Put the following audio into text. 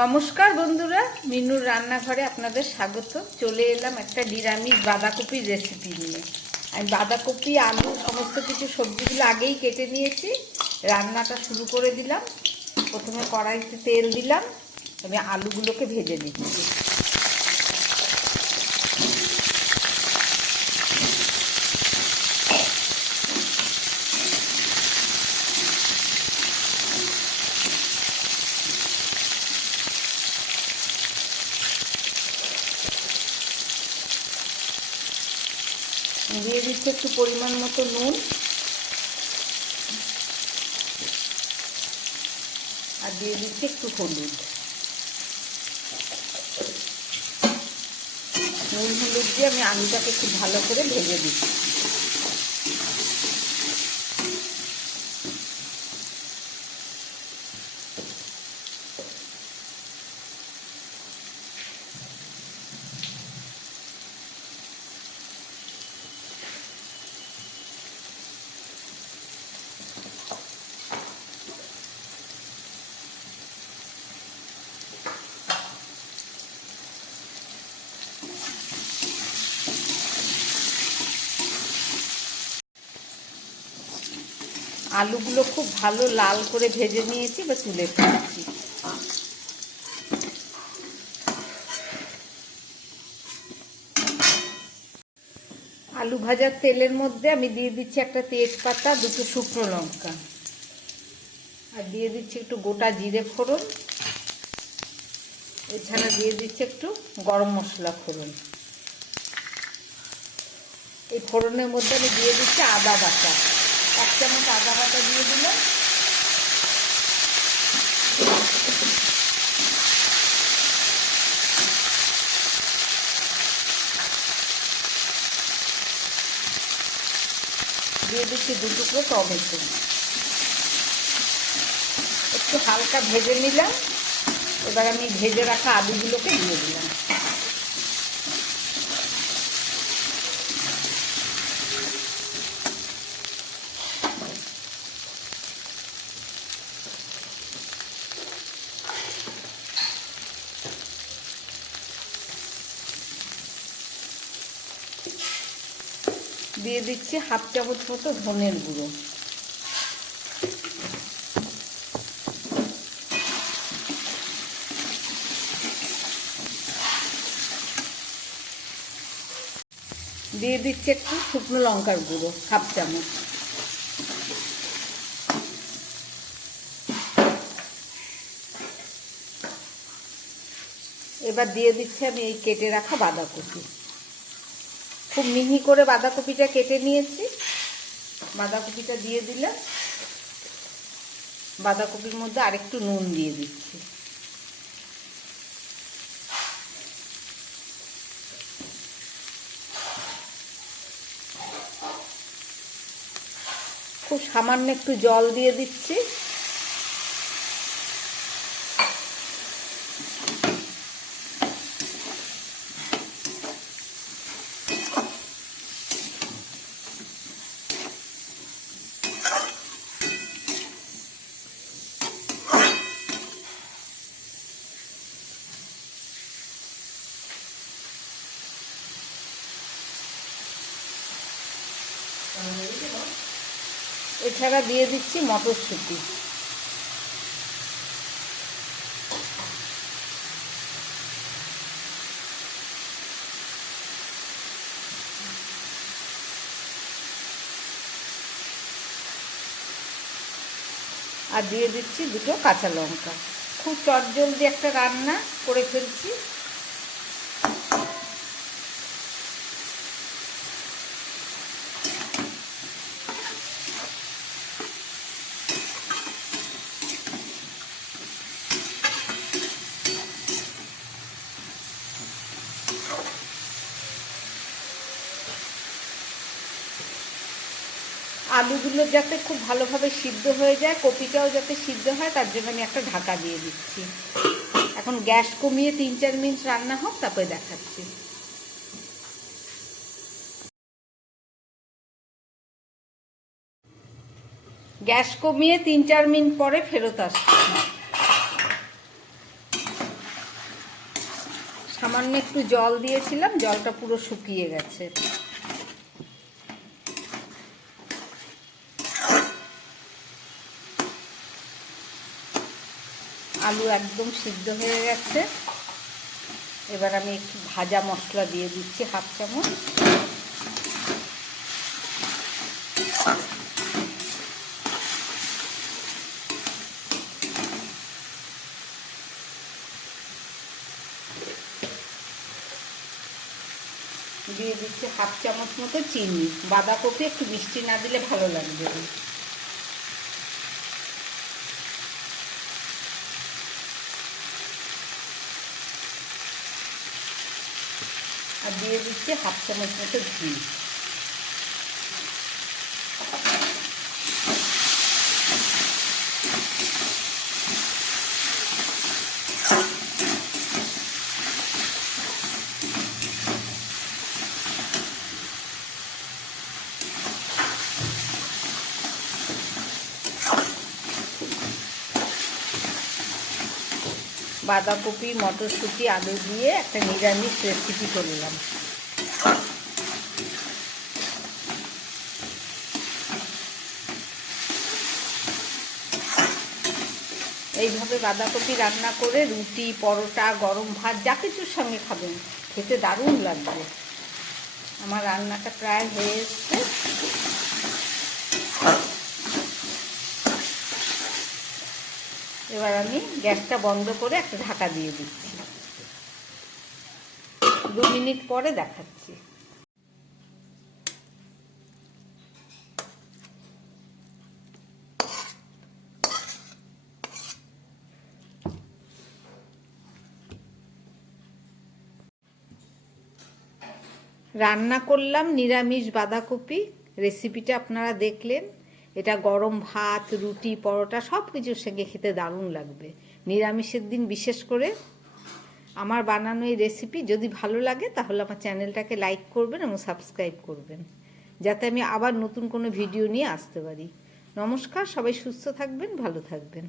নমস্কার বন্ধুরা, মিনুর রান্নাঘরে আপনাদের স্বাগত। চলে এলাম একটা নিরামিষ বাঁধাকপির রেসিপি নিয়ে। আমি বাঁধাকপি, আলু সমস্ত কিছু সবজিগুলো আগেই কেটে নিয়েছি। রান্নাটা শুরু করে দিলাম। প্রথমে কড়াইতে তেল দিলাম, আমি আলুগুলোকে ভেজে নিচ্ছি। দিয়ে দিচ্ছি একটু পরিমাণ মতো নুন, আর দিয়ে দিচ্ছি একটু হলুদ। নুন হলুদ দিয়ে আমি আলুটাকে খুব ভালো করে ভেজে দিচ্ছি। আলুগুলো খুব ভালো লাল করে ভেজে নিয়েছি, বা তুলে ফেলেছি। আলু ভাজার তেলের মধ্যে আমি দিয়ে দিচ্ছি একটা তেজপাতা, দুটো শুকনো লঙ্কা, আর দিয়ে দিচ্ছি একটু গোটা জিরে ফোড়ন। এছাড়া দিয়ে দিচ্ছি একটু গরম মশলা ফোড়ন। এই ফোড়নের মধ্যে আমি দিয়ে দিচ্ছি আদা বাটা, 1 চামচ আদা বাটা দিয়ে দিলাম। দিয়ে দিচ্ছি 2 টুকরো টমেটো। একটু হালকা ভেজে নিলাম। এবার আমি ভেজে রাখা আলুগুলোকে দিয়ে দিলাম। দিয়ে দিচ্ছি 1/2 চামচ মতো ধনের গুঁড়ো। দিয়ে দিচ্ছি একটু শুকনো লঙ্কার গুঁড়ো, 1/2 চামচ। এবার দিয়ে দিচ্ছি আমি এই কেটে রাখা বাঁধাকপি। খুব মিহি করে বাঁধাকপিটা কেটে নিয়েছি। বাঁধাকপিটা দিয়ে দিলাম। বাঁধাকপির মধ্যে আরেকটু নুন দিয়ে দিচ্ছি। খুব সামান্য একটু জল দিয়ে দিচ্ছি। এছাড়া দিয়ে দিচ্ছি মটরশুঁটি। আর দিয়ে দিচ্ছি 2টো কাঁচা লঙ্কা। খুব চটজলদি একটা রান্না করে ফেলছি। আলুগুলো যাতে খুব ভালোভাবে সিদ্ধ হয়ে যায়, কপিটাও যাতে সিদ্ধ হয়, তার জন্য আমি একটা ঢাকা দিয়ে দিচ্ছি। এখন গ্যাস কমিয়ে 3-4 মিনিট রান্না হোক, তারপরে দেখাচ্ছি। গ্যাস কমিয়ে 3-4 মিনিট পরে ফেরত আসছি। সামান্য একটু জল দিয়েছিলাম, জলটা পুরো শুকিয়ে গেছে। আলু একদম সিদ্ধ হয়ে গেছে। এবার আমি একটু ভাজা মশলা দিয়ে দিচ্ছি, 1/2 চামচ। দিয়ে দিচ্ছি 1/2 চামচ মতো চিনি। বাঁধাকপি একটু মিষ্টি না দিলে ভালো লাগবে না। আর দিয়ে দিচ্ছি 1/2 চামচ মতো ঘি। বাঁধাকপি, মটরশুঁটি, আলু দিয়ে একটা নিরামিষ রেসিপি করলাম। এইভাবে বাঁধাকপি রান্না করে রুটি, পরোটা, গরম ভাত যা কিছুর সঙ্গে খাবেন, খেতে দারুণ লাগবে। আমার রান্নাটা প্রায় হয়ে এসছে। এবার আমি গ্যাসটা বন্ধ করে একটা ঢাকা দিয়ে দিচ্ছি। 2 মিনিট পরে দেখাচ্ছি। রান্না করলাম নিরামিষ বাঁধাকপি, রেসিপিটা আপনারা দেখলেন। এটা গরম ভাত, রুটি, পরোটা সব কিছুর সঙ্গে খেতে দারুণ লাগবে। নিরামিষের দিন বিশেষ করে। আমার বানানো এই রেসিপি যদি ভালো লাগে তাহলে আমার চ্যানেলটাকে লাইক করবেন এবং সাবস্ক্রাইব করবেন, যাতে আমি আবার নতুন কোনো ভিডিও নিয়ে আসতে পারি। নমস্কার, সবাই সুস্থ থাকবেন, ভালো থাকবেন।